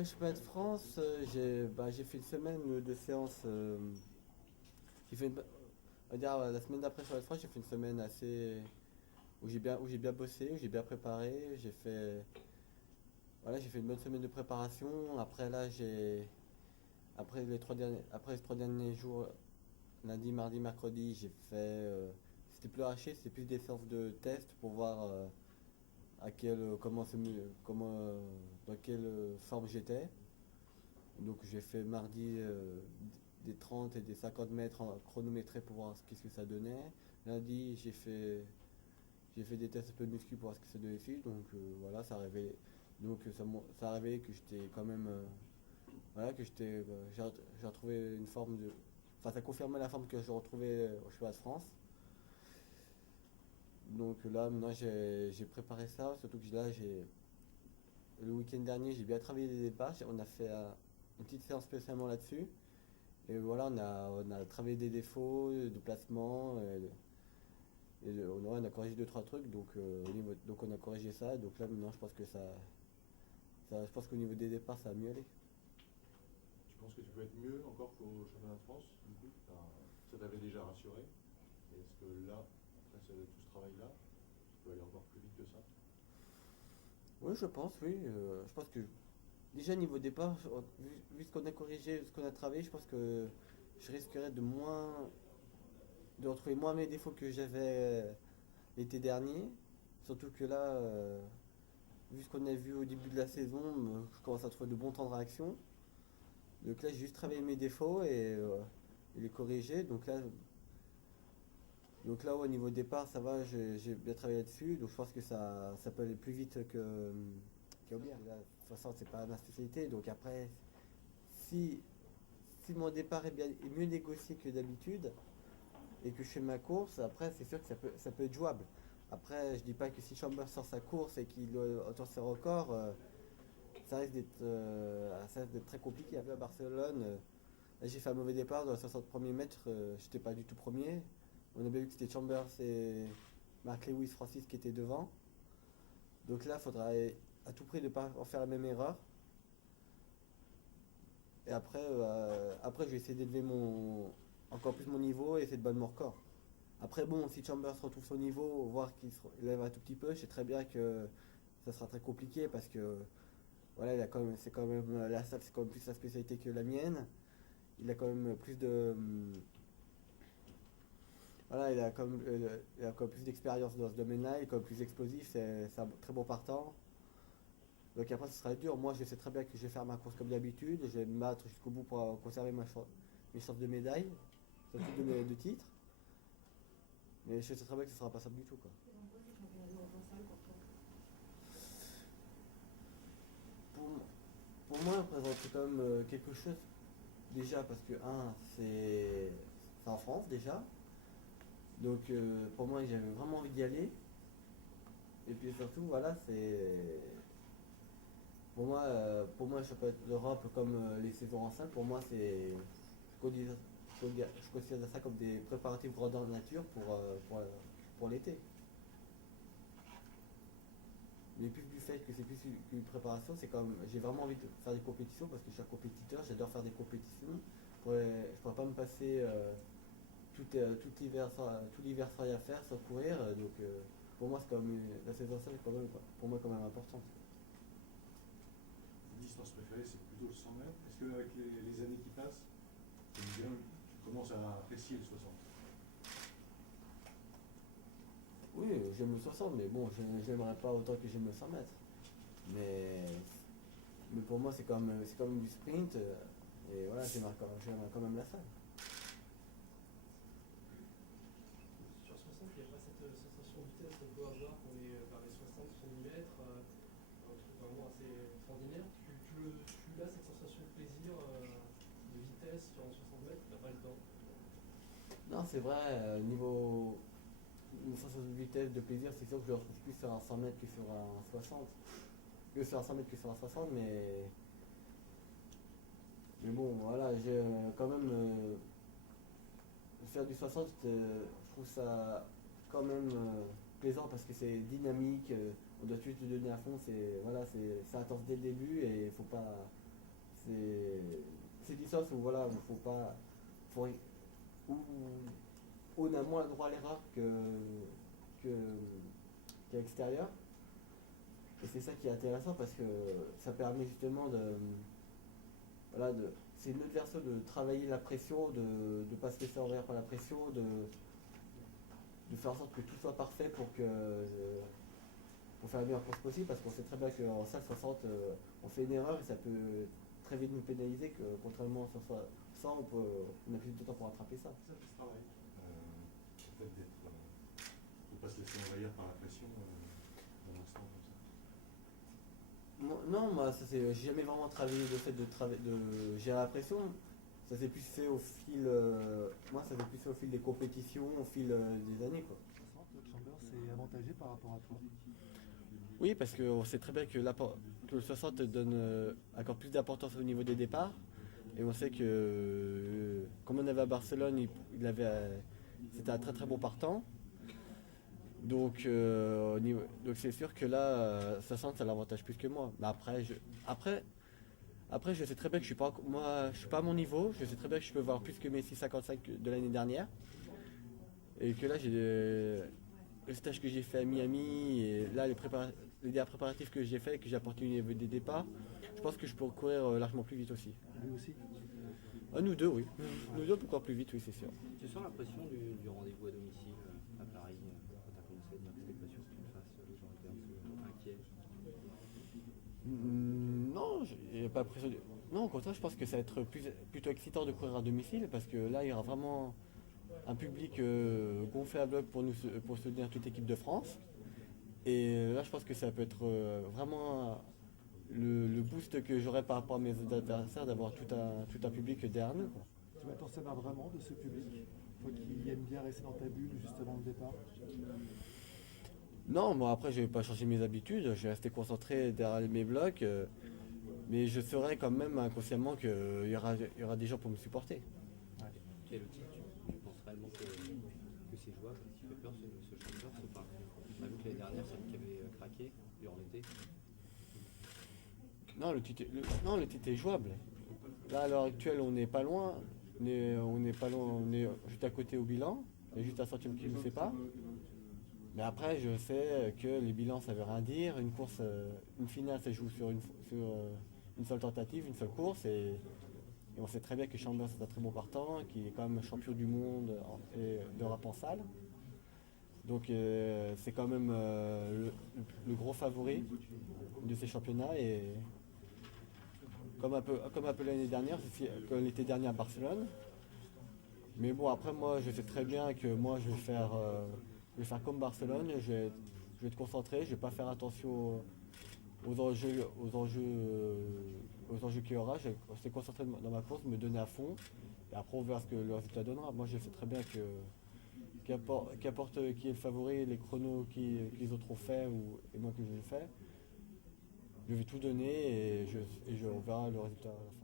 après le championnat de France, j'ai fait une semaine de séance. J'ai fait une- on va dire, la semaine d'après le championnat de France, j'ai fait une semaine assez où j'ai bien bossé, où j'ai bien préparé. J'ai fait une bonne semaine de préparation. Après les 3 derniers jours, lundi, mardi, mercredi, c'était plus haché, c'était plus des séances de test pour voir comment, dans quelle forme j'étais. Donc j'ai fait mardi des 30 et des 50 mètres chronométrés pour voir qu'est-ce que ça donnait. Lundi j'ai fait des tests un peu de muscu pour voir ce que ça donnait aussi. Donc voilà, ça a révélé que j'étais quand même voilà que j'ai retrouvé une forme de enfin ça confirmait la forme que je retrouvais au championnat de France. Donc là maintenant j'ai préparé ça, surtout que là j'ai le week-end dernier j'ai bien travaillé les départs, on a fait une petite séance spécialement là-dessus. Et voilà, on a travaillé des défauts de placement. On a corrigé deux trois trucs, donc on a corrigé ça. Donc là maintenant, je pense qu'au niveau des départs, ça va mieux aller. Tu penses que tu peux être mieux encore qu'au championnat de France, du coup? Ça t'avait déjà rassuré. Et est-ce que là, après tout ce travail-là, tu peux aller encore plus vite que ça? Oui, je pense, oui. Je pense que déjà niveau départ, vu ce qu'on a corrigé, ce qu'on a travaillé, je pense que je risquerais de retrouver moins mes défauts que j'avais l'été dernier. Surtout que là, vu ce qu'on a vu au début de la saison, je commence à trouver de bons temps de réaction. Donc là, j'ai juste travaillé mes défauts et les corriger. Donc là, au niveau départ, ça va, j'ai bien travaillé là-dessus. Donc je pense que ça peut aller plus vite qu'Aubière. Là, de toute façon, c'est pas ma spécialité. Donc après, si, si mon départ est mieux négocié que d'habitude et que je fais ma course, après, c'est sûr que ça peut être jouable. Après, je dis pas que si Chambers sort sa course et qu'il doit autour ses records, ça risque d'être très compliqué. À Barcelone, là, j'ai fait un mauvais départ dans les 60 premiers mètres, j'étais pas du tout premier. On a bien vu que c'était Chambers et Mark Lewis Francis qui étaient devant. Donc là, il faudra à tout prix ne pas en faire la même erreur. Et après je vais essayer d'élever encore plus mon niveau et essayer de battre mon record. Après, bon, si Chambers retrouve son niveau, voir qu'il se lève un tout petit peu, je sais très bien que ça sera très compliqué parce que voilà, c'est quand même la salle, c'est quand même plus sa spécialité que la mienne. Il a quand même plus de voilà, il a quand même plus d'expérience dans ce domaine-là, il est quand même plus explosif, c'est un très bon partant. Donc après, ce sera dur. Moi, je sais très bien que je vais faire ma course comme d'habitude, je vais me battre jusqu'au bout pour conserver mes chances de médaille, surtout de titre. Mais je sais très bien que ce sera pas simple du tout, quoi. Pour, pour moi, ça représente quand même quelque chose. Déjà parce que, c'est en France déjà. Donc pour moi, j'avais vraiment envie d'y aller. Et puis surtout, voilà, pour moi, le championnat d'Europe, comme les saisons anciennes, pour moi, je considère ça comme des préparatifs grandeur nature pour l'été. Mais plus du fait que c'est plus qu'une préparation, c'est comme j'ai vraiment envie de faire des compétitions parce que je suis un compétiteur, j'adore faire des compétitions. Je pourrais pas me passer tout l'hiver sans rien faire, sans courir. Pour moi, la saison ancienne est quand même, pour moi, quand même importante. Ta distance préférée, c'est plutôt le 100 mètres. Est-ce qu'avec les années qui passent, tu commences à apprécier le 60? Oui, j'aime le 60, mais bon, j'aimerais pas autant que j'aime le 100 mètres. Mais, mais pour moi, c'est comme du sprint. Et voilà, j'aimerais quand même la salle. Sur 60, il n'y a pas cette sensation de vitesse qu'on peut avoir quand on est vers les 60-70 mètres, un truc vraiment assez extraordinaire. Tu as cette sensation de plaisir, de vitesse sur un 60 mètres, tu n'as pas le temps. Non, c'est vrai, une sensation de vitesse, de plaisir, c'est sûr que je le retrouve plus sur un 100 mètres que sur un 60. Que sur un 100 mètres que sur un 60, mais bon, voilà, j'ai quand même. Faire du 60, je trouve ça quand même plaisant parce que c'est dynamique, on doit juste se donner à fond, c'est intense dès le début et il faut pas. c'est l'histoire où voilà, il faut pas. Faut, où on a moins le droit à l'erreur que, qu'à l'extérieur. Et c'est ça qui est intéressant parce que ça permet justement voilà, c'est une autre version de travailler la pression, de ne pas se laisser envahir par la pression, de faire en sorte que tout soit parfait pour faire la meilleure course possible parce qu'on sait très bien qu'en salle 60, on fait une erreur et ça peut très vite nous pénaliser, que contrairement sur 100, on a plus de temps pour rattraper ça. Ça, c'est ce travail. Le fait d'être. De ne pas se laisser envahir par la pression dans l'instant comme ça. Non, moi, j'ai jamais vraiment travaillé le fait de gérer la pression. Ça s'est plus fait au fil, moi, ça s'est plus fait au fil des compétitions, au fil des années, quoi. Chambers c'est avantagé par rapport à toi. Oui, parce qu'on sait très bien que le 60 donne encore plus d'importance au niveau des départs. Et on sait que, comme on avait à Barcelone, c'était un très très bon partant. Donc c'est sûr que là, 60 ça l'avantage plus que moi. Mais après, je sais très bien que je suis pas à mon niveau. Je sais très bien que je peux voir plus que mes 6,55 de l'année dernière. Et que là, le stage que j'ai fait à Miami et là les derniers préparatifs que j'ai fait, que j'ai apporté au niveau des départs, je pense que je peux courir largement plus vite aussi. Lui aussi. Nous deux, oui. Nous deux, pourquoi plus vite, oui, c'est sûr. Tu sens la pression du rendez-vous à domicile à Paris quand tu as commencé à dire que c'était pas sûr que tu le fasses, les gens étaient un peu inquiets? Non, j'ai pas l'impression. Non, au contraire, je pense que ça va être plutôt excitant de courir à domicile parce que là, il y aura vraiment un public gonflé à bloc pour soutenir toute l'équipe de France. Et là, je pense que ça peut être vraiment le boost que j'aurai par rapport à mes adversaires d'avoir tout un public derrière nous, quoi. Tu vas t'en servir vraiment de ce public, toi qui aime bien rester dans ta bulle juste avant le départ? Non, moi après, je vais pas changer mes habitudes, je vais rester concentré derrière mes blocs, mais je saurai quand même inconsciemment qu'il y aura des gens pour me supporter. Et le titre, tu penses réellement que c'est jouable? Tu fais peur ce Chambers ou pas? On a vu que l'année dernière, c'est lui qui avait craqué durant l'été. Non, le titre est jouable. Là, à l'heure actuelle, on n'est pas loin. On est pas loin, on est juste à côté au bilan. Il y a juste un centième qui nous sépare. Mais après, je sais que les bilans, ça veut rien dire. Une course, une finale, ça joue sur une seule tentative, une seule course. Et on sait très bien que Chambers est un très bon partant, qui est quand même champion du monde de rap en salle. Donc c'est quand même le gros favori de ces championnats. Et comme un peu l'année dernière, comme l'été dernier à Barcelone. Mais bon, après moi, je sais très bien que moi, je vais faire comme Barcelone. Je vais être concentré, je vais pas faire attention aux enjeux qu'il y aura. Je vais rester concentré dans ma course, me donner à fond. Et après, on verra ce que le résultat donnera. Moi, je sais très bien que qu'importe qui est le favori, les chronos que les autres ont fait et moi que j'ai fait, je vais tout donner et on verra le résultat à la fin.